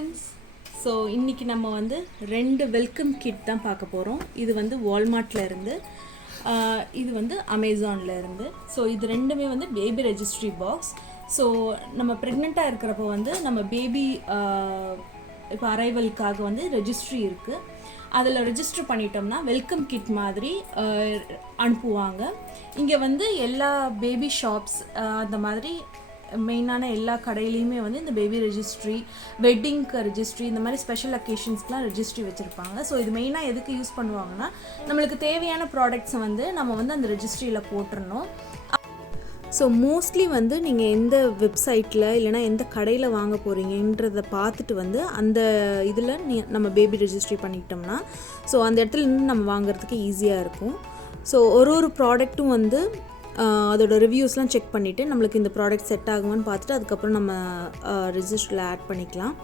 Friends. So இன்றைக்கி நம்ம வந்து 2 வெல்கம் கிட் தான் பார்க்க போகிறோம். இது வந்து வால்மார்ட்டில் இருந்து, இது வந்து அமேசானில் இருந்து. ஸோ இது ரெண்டுமே வந்து பேபி ரெஜிஸ்ட்ரி பாக்ஸ். ஸோ நம்ம ப்ரெக்னெண்ட்டாக இருக்கிறப்போ வந்து நம்ம பேபி இப்போ அரைவலுக்காக வந்து ரெஜிஸ்ட்ரி இருக்குது. அதில் ரெஜிஸ்டர் பண்ணிட்டோம்னா வெல்கம் கிட் மாதிரி அனுப்புவாங்க. இங்கே வந்து எல்லா பேபி ஷாப்ஸ் அந்த மாதிரி மெயினான எல்லா கடையிலையுமே வந்து இந்த பேபி ரெஜிஸ்ட்ரி, வெட்டிங்க்கு ரெஜிஸ்ட்ரி, இந்த மாதிரி ஸ்பெஷல் அக்கேஷன்ஸ்க்குலாம் ரெஜிஸ்ட்ரி வச்சுருப்பாங்க. ஸோ இது மெயினாக எதுக்கு யூஸ் பண்ணுவாங்கன்னா, நம்மளுக்கு தேவையான ப்ராடக்ட்ஸை வந்து நம்ம வந்து அந்த ரெஜிஸ்ட்ரியில் போட்டுடணும். ஸோ மோஸ்ட்லி வந்து நீங்கள் எந்த வெப்சைட்டில் இல்லைனா எந்த கடையில் வாங்க போகிறீங்கன்றதை பார்த்துட்டு வந்து அந்த இதில் நம்ம பேபி ரெஜிஸ்ட்ரி பண்ணிக்கிட்டோம்னா ஸோ அந்த இடத்துல இருந்து நம்ம வாங்குறதுக்கு ஈஸியாக இருக்கும். ஸோ ஒரு ப்ராடக்ட்டும் வந்து அதோட ரிவ்யூஸ்லாம் செக் பண்ணிவிட்டு நம்மளுக்கு இந்த ப்ராடக்ட் செட் ஆகுமான்னு பார்த்துட்டு அதுக்கப்புறம் நம்ம ரெஜிஸ்டரில் ஆட் பண்ணிக்கலாம்.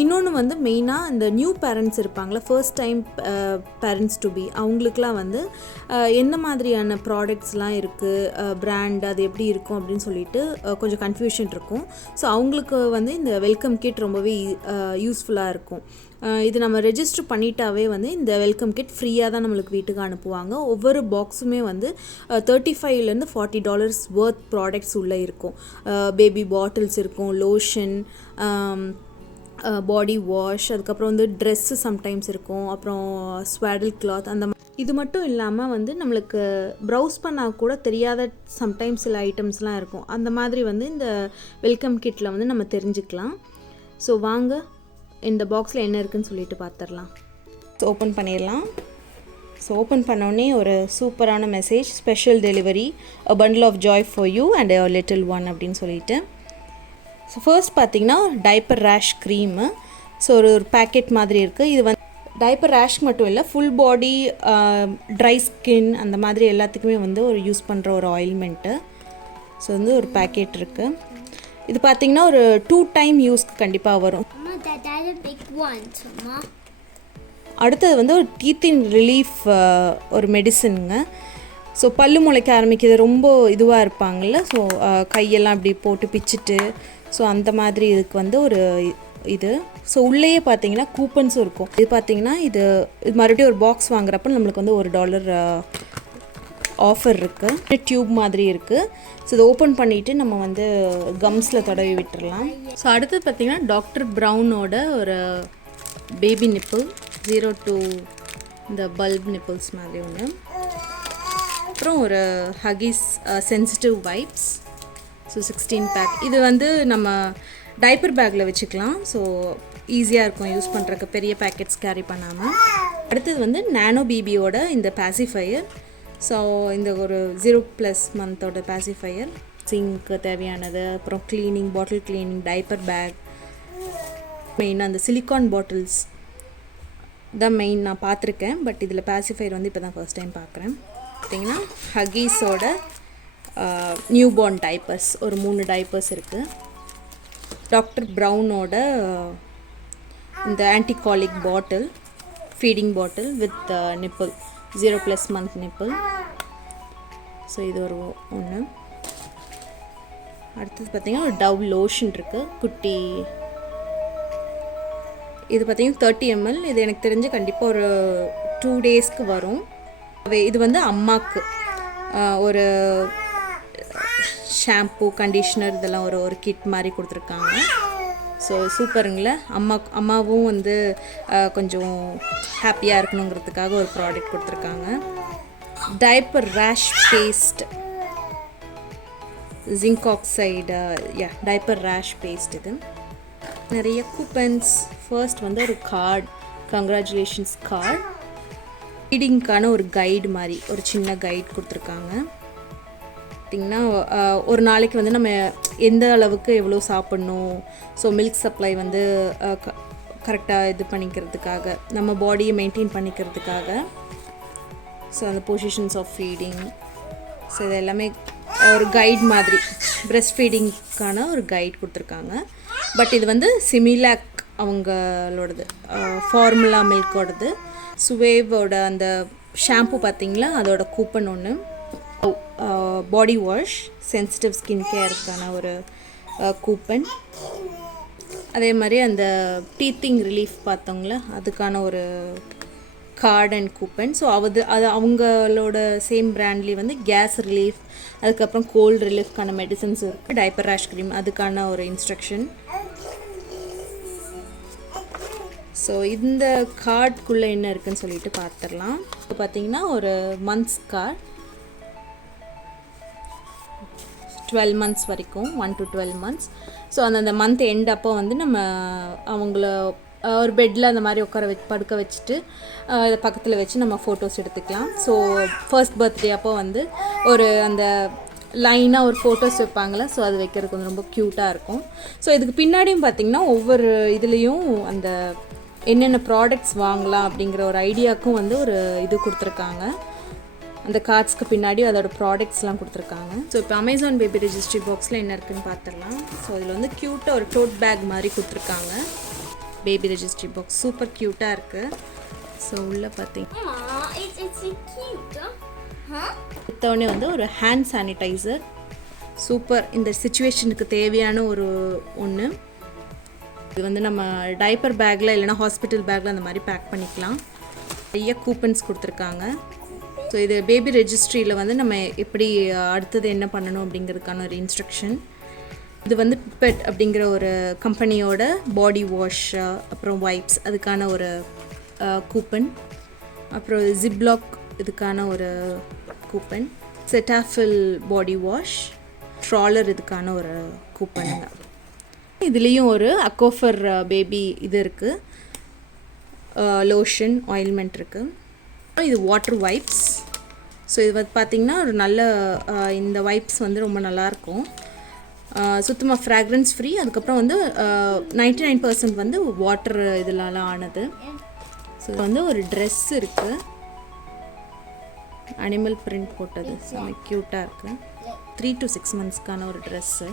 இன்னொன்று வந்து மெயினாக இந்த நியூ பேரண்ட்ஸ் இருப்பாங்களா, first time parents to be, அவங்களுக்குலாம் வந்து என்ன மாதிரியான ப்ராடக்ட்ஸ்லாம் இருக்குது, பிராண்ட் அது எப்படி இருக்கும் அப்படின்னு சொல்லிட்டு கொஞ்சம் கன்ஃபியூஷன் இருக்கும். ஸோ அவங்களுக்கு வந்து இந்த வெல்கம் கிட் ரொம்பவே யூஸ்ஃபுல்லாக இருக்கும். இது நம்ம ரெஜிஸ்டர் பண்ணிட்டாவே வந்து இந்த வெல்கம் கிட் ஃப்ரீயாக தான் நம்மளுக்கு வீட்டுக்கு அனுப்புவாங்க. ஒவ்வொரு பாக்ஸுமே வந்து $35 to $40 வர்த் ப்ராடக்ட்ஸ் உள்ளே இருக்கும். பேபி பாட்டில்ஸ் இருக்கும், லோஷன், பாடி வாஷ், அதுக்கப்புறம் வந்து ட்ரெஸ்ஸு சம்டைம்ஸ் இருக்கும், அப்புறம் ஸ்வாடில் கிளாத், அந்த இது மட்டும் இல்லாமல் வந்து நம்மளுக்கு ப்ரௌஸ் பண்ணால் கூட தெரியாத சம்டைம்ஸ் சில ஐட்டம்ஸ்லாம் இருக்கும். அந்த மாதிரி வந்து இந்த வெல்கம் கிட்டில் வந்து நம்ம தெரிஞ்சுக்கலாம். ஸோ வாங்க இந்த பாக்ஸில் என்ன இருக்குதுன்னு சொல்லிட்டு பார்த்துடலாம். ஸோ ஓப்பன் பண்ணிடலாம். ஸோ ஓப்பன் பண்ணோடனே ஒரு சூப்பரான message, special delivery, a bundle of joy for you and a little one அப்படின்னு சொல்லிட்டு. ஸோ ஃபர்ஸ்ட் பார்த்திங்கன்னா டைப்பர் ரேஷ் க்ரீமு. ஸோ ஒரு பேக்கெட் மாதிரி இருக்குது. இது வந்து டைப்பர் ரேஷ்க்கு மட்டும் இல்லை, ஃபுல் பாடி, ட்ரை ஸ்கின், அந்த மாதிரி எல்லாத்துக்குமே வந்து ஒரு யூஸ் பண்ணுற ஒரு ஆயில்மெண்ட்டு. ஸோ வந்து ஒரு பேக்கெட் இருக்குது. இது பார்த்திங்கன்னா ஒரு 2 டைம் யூஸ்க்கு கண்டிப்பாக வரும். அடுத்தது வந்து ஒரு டீத்தின் ரிலீஃப் ஒரு மெடிசனுங்க. ஸோ பல்லு முளைக்க ஆரம்பிக்கிறது ரொம்ப இதுவாக இருப்பாங்கள்ல, ஸோ கையெல்லாம் அப்படி போட்டு பிச்சுட்டு, ஸோ அந்த மாதிரி இதுக்கு வந்து ஒரு இது. ஸோ உள்ளேயே பார்த்தீங்கன்னா கூப்பன்ஸும் இருக்கும். இது பார்த்தீங்கன்னா இது மறுபடியும் ஒரு பாக்ஸ் வாங்குறப்ப நம்மளுக்கு வந்து $1 ஆஃபர் இருக்குது. டியூப் மாதிரி இருக்குது. ஸோ இதை ஓப்பன் பண்ணிவிட்டு நம்ம வந்து கம்ஸில் தடவி விட்டுடலாம். ஸோ அடுத்தது பார்த்திங்கன்னா டாக்டர் ப்ரௌனோட ஒரு பேபி நிப்பிள், 0 to இந்த பல்ப் நிப்பிள்ஸ் மாதிரி ஒன்று. அப்புறம் ஒரு Huggies sensitive wipes. So 16 pack. இது வந்து நம்ம டைப்பர் பேக்கில் வச்சுக்கலாம். ஸோ ஈஸியாக இருக்கும் யூஸ் பண்ணுறக்கு, பெரிய பேக்கெட்ஸ் கேரி பண்ணாமல். அடுத்தது வந்து நானோ பிபியோட இந்த பாசிஃபையர். ஸோ இந்த ஒரு 0+ மந்தோட பாசிஃபையர், சிங்க்கு தேவையானது, அப்புறம் க்ளீனிங், பாட்டில் க்ளீனிங், டைப்பர் பேக், மெயினாக அந்த சிலிக்கான் பாட்டில்ஸ் தான் மெயின் நான் பார்த்துருக்கேன். பட் இதில் பாசிஃபையர் வந்து இப்போ தான் ஃபர்ஸ்ட் டைம் பார்க்குறேன். பார்த்திங்கன்னா ஹகீஸோட நியூ பார்ன் டைப்பர்ஸ், ஒரு 3 டைப்பர்ஸ் இருக்குது. டாக்டர் ப்ரௌனோட இந்த anticolic bottle, feeding bottle with nipple, 0+ month nipple. So இது ஒரு ஒன்று. அடுத்தது பார்த்திங்கன்னா ஒரு டவ் லோஷன் இருக்குது, குட்டி. இது பார்த்திங்கன்னா 30 ml. இது எனக்கு தெரிஞ்சு கண்டிப்பாக ஒரு 2 டேஸ்க்கு வரும். இது வந்து அம்மாவுக்கு ஒரு ஷாம்பு, கண்டிஷ்னர், இதெல்லாம் ஒரு கிட் மாதிரி கொடுத்துருக்காங்க. ஸோ சூப்பருங்களே. அம்மாவும் வந்து கொஞ்சம் ஹாப்பியாக இருக்கணுங்கிறதுக்காக ஒரு ப்ராடக்ட் கொடுத்துருக்காங்க. Diaper rash paste, zinc oxide, diaper rash paste. இது நிறைய கூப்பன்ஸ். ஃபர்ஸ்ட் வந்து ஒரு கார்டு, கங்க்ராச்சுலேஷன்ஸ் கார்டு, ஃபீடிங்க்கான ஒரு கைடு மாதிரி ஒரு சின்ன கைடு கொடுத்துருக்காங்க. பார்த்திங்கன்னா ஒரு நாளைக்கு வந்து நம்ம எந்த அளவுக்கு எவ்வளோ சாப்பிட்ணும், ஸோ மில்க் சப்ளை வந்து கரெக்டாக இது பண்ணிக்கிறதுக்காக, நம்ம பாடியை மெயின்டைன் பண்ணிக்கிறதுக்காக, ஸோ அந்த பொசிஷன்ஸ் ஆஃப் ஃபீடிங், ஸோ இது எல்லாமே ஒரு கைட் மாதிரி, பிரெஸ்ட் ஃபீடிங்க்கான ஒரு கைட் கொடுத்துருக்காங்க. பட் இது வந்து சிமிலாக் அவங்களோடது, ஃபார்முலா மில்கோடது. சுவேவோட அந்த ஷாம்பு பார்த்திங்களா, அதோட கூப்பன் ஒன்று. பாடி வாஷ், சென்சிட்டிவ் ஸ்கின் கேருக்கான ஒரு கூப்பன். அதே மாதிரி அந்த டீத்திங் ரிலீஃப் பார்த்தோங்களா, அதுக்கான ஒரு கார்டு அண்ட் கூப்பன். ஸோ அது அவங்களோட சேம் பிராண்ட்லேயே வந்து கேஸ் ரிலீஃப், அதுக்கப்புறம் கோல்டு ரிலீஃப்கான மெடிசன்ஸ் இருக்குது. டைப்பர் ரேஷ் க்ரீம் அதுக்கான ஒரு இன்ஸ்ட்ரக்ஷன். ஸோ இந்த கார்டுக்குள்ளே என்ன இருக்குதுன்னு சொல்லிட்டு பார்த்துடலாம். இப்போ பார்த்தீங்கன்னா ஒரு மந்த்ஸ் கார்டு, 12 months வரைக்கும், 1 to 12 months. ஸோ அந்த மந்த் எண்ட் அப்போ வந்து நம்ம அவங்கள ஒரு பெட்டில் அந்த மாதிரி படுக்க வச்சுட்டு இதை பக்கத்தில் வச்சு நம்ம ஃபோட்டோஸ் எடுத்துக்கலாம். ஸோ ஃபர்ஸ்ட் பர்த்டே அப்போ வந்து ஒரு அந்த லைனாக ஒரு ஃபோட்டோஸ் வைப்பாங்களே, ஸோ அது வைக்கிறதுக்கு வந்து ரொம்ப க்யூட்டாக இருக்கும். ஸோ இதுக்கு பின்னாடியும் பார்த்திங்கன்னா ஒவ்வொரு இதுலேயும் அந்த என்னென்ன ப்ராடக்ட்ஸ் வாங்கலாம் அப்படிங்கிற ஒரு ஐடியாவுக்கும் வந்து ஒரு இது கொடுத்துருக்காங்க. அந்த கார்ட்ஸ்க்கு பின்னாடி அதோட ப்ராடக்ட்ஸ்லாம் கொடுத்துருக்காங்க. ஸோ இப்போ அமேசான் பேபி ரெஜிஸ்ட்ரி பாக்ஸில் என்ன இருக்குதுன்னு பார்த்துடலாம். ஸோ இதில் வந்து க்யூட்டாக ஒரு டோட் பேக் மாதிரி கொடுத்துருக்காங்க. பேபி ரெஜிஸ்ட்ரி பாக்ஸ் சூப்பர் க்யூட்டாக இருக்குது. ஸோ உள்ளே பார்த்தீங்கன்னா எடுத்தோடனே வந்து ஒரு ஹேண்ட் சானிடைசர், சூப்பர், இந்த சிச்சுவேஷனுக்கு தேவையான ஒரு ஒன்று. இது வந்து நம்ம டைப்பர் பேக்கில் இல்லைனா ஹாஸ்பிட்டல் பேக்கில் அந்த மாதிரி பேக் பண்ணிக்கலாம். நிறைய கூப்பன்ஸ் கொடுத்துருக்காங்க. ஸோ இது பேபி ரெஜிஸ்ட்ரியில் வந்து நம்ம எப்படி அடுத்தது என்ன பண்ணணும் அப்படிங்கிறதுக்கான ஒரு இன்ஸ்ட்ரக்ஷன். இது வந்து பெட் அப்படிங்கிற ஒரு கம்பெனியோட பாடி வாஷ், அப்புறம் வைப்ஸ் அதுக்கான ஒரு கூப்பன், அப்புறம் ஜிப்லாக் இதுக்கான ஒரு கூப்பன், செட்டாஃபில் பாடி வாஷ், ட்ராலர் இதுக்கான ஒரு கூப்பனுங்க. இதுலேயும் ஒரு அக்கோஃபர் பேபி இது இருக்குது, லோஷன் ஆயில்மெண்ட் இருக்குது. இது வாட்டர் வைப்ஸ். ஸோ இது வந்து பார்த்திங்கன்னா ஒரு நல்ல இந்த வைப்ஸ் வந்து ரொம்ப நல்லாயிருக்கும், சுத்தமாக ஃப்ராக்ரன்ஸ் ஃப்ரீ. அதுக்கப்புறம் வந்து 99% வந்து வாட்டர் இதெல்லாம் ஆனது. ஸோ வந்து ஒரு ட்ரெஸ் இருக்குது, அனிமல் பிரிண்ட் போட்டது, செம்ம க்யூட்டாக இருக்குது. 3 to 6 monthsக்கான ஒரு ட்ரெஸ்ஸு.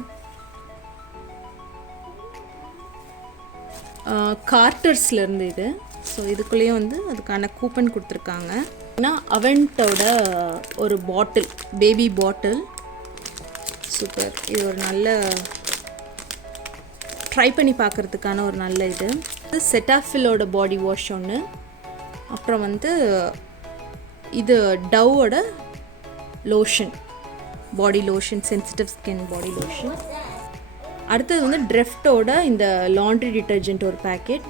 கார்ட்டர்ஸ்லேருந்து இது. ஸோ இதுக்குள்ளேயும் வந்து அதுக்கான கூப்பன் கொடுத்துருக்காங்க. ஏன்னா அவென்ட்டோட ஒரு பாட்டில், பேபி பாட்டில், சூப்பர். இது ஒரு நல்ல ட்ரை பண்ணி பார்க்குறதுக்கான ஒரு நல்ல இது. செட்டாஃபிலோட பாடி வாஷ் ஒன்று, அப்புறம் வந்து இது டவ்வோட lotion, body lotion, sensitive skin body lotion. அடுத்தது வந்து ட்ரெஃப்டோட இந்த லாண்ட்ரி டிட்டர்ஜென்ட் ஒரு பேக்கெட்,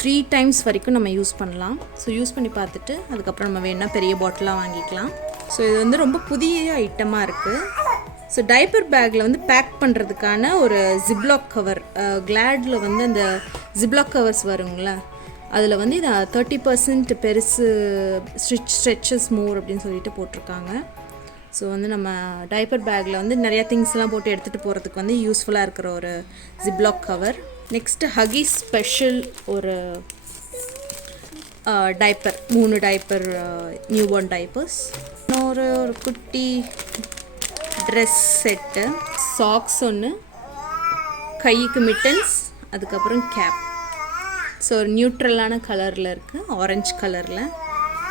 3 times வரைக்கும் நம்ம யூஸ் பண்ணலாம். ஸோ யூஸ் பண்ணி பார்த்துட்டு அதுக்கப்புறம் நம்ம வேணா பெரிய பாட்டிலாக வாங்கிக்கலாம். ஸோ இது வந்து ரொம்ப புதிய ஐட்டமாக இருக்குது. ஸோ டைப்பர் பேக்கில் வந்து பேக் பண்ணுறதுக்கான ஒரு ஜிப்லாக் கவர், கிளாடில் வந்து அந்த ஜிப்லாக் கவர்ஸ் வருங்களா, அதில் வந்து இதை 30% பெருசு, ஸ்ட்ரெச்சஸ் மோர் அப்படின்னு சொல்லிட்டு போட்டிருக்காங்க. ஸோ வந்து நம்ம டைப்பர் பேக்கில் வந்து நிறையா திங்ஸ்லாம் போட்டு எடுத்துகிட்டு போகிறதுக்கு வந்து யூஸ்ஃபுல்லாக இருக்கிற ஒரு ஜிப்லாக் கவர். நெக்ஸ்ட்டு ஹகீஸ் ஸ்பெஷல் ஒரு டைப்பர், 3 டைப்பர், நியூபார்ன் டைப்பர்ஸ். இன்னொரு குட்டி ட்ரெஸ் செட்டு, சாக்ஸ் ஒன்று, கைக்கு மிட்டன்ஸ், அதுக்கப்புறம் கேப். ஸோ ஒரு நியூட்ரலான கலரில் இருக்குது, ஆரஞ்சு கலரில்,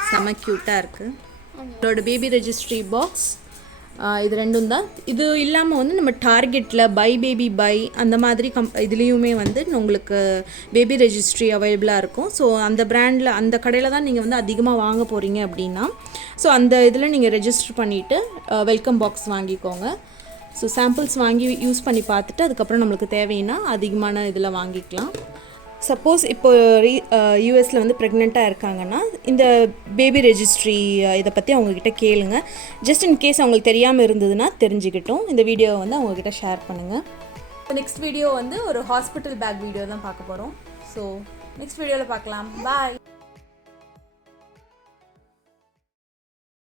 செம்ம க்யூட்டாக இருக்குது. இதோட பேபி ரெஜிஸ்ட்ரி பாக்ஸ் இது ரெண்டும் தான். இது இல்லாமல் வந்து நம்ம டார்கெட்டில் பை பேபி பை அந்த மாதிரி இதுலேயுமே வந்து உங்களுக்கு பேபி ரெஜிஸ்ட்ரி அவைலபிளாக இருக்கும். ஸோ அந்த பிராண்டில், அந்த கடையில் தான் நீங்கள் வந்து அதிகமாக வாங்க போகிறீங்க அப்படின்னா, ஸோ அந்த இதில் நீங்கள் ரெஜிஸ்டர் பண்ணிவிட்டு வெல்கம் பாக்ஸ் வாங்கிக்கோங்க. ஸோ சாம்பிள்ஸ் வாங்கி யூஸ் பண்ணி பார்த்துட்டு அதுக்கப்புறம் நம்மளுக்கு தேவைன்னா அதிகமான இதில் வாங்கிக்கலாம். சப்போஸ் இப்போ யூஎஸில் வந்து ப்ரெக்னெண்ட்டாக இருக்காங்கன்னா இந்த பேபி ரெஜிஸ்ட்ரி இதை பற்றி அவங்கக்கிட்ட கேளுங்க. ஜஸ்ட் இன் கேஸ் அவங்களுக்கு தெரியாமல் இருந்ததுன்னா தெரிஞ்சுக்கிட்டோம். இந்த வீடியோவை வந்து அவங்கக்கிட்ட ஷேர் பண்ணுங்கள். நெக்ஸ்ட் வீடியோ வந்து ஒரு ஹாஸ்பிட்டல் பேக் வீடியோ தான் பார்க்க போகிறோம். ஸோ நெக்ஸ்ட் வீடியோவில் பார்க்கலாம். பாய்.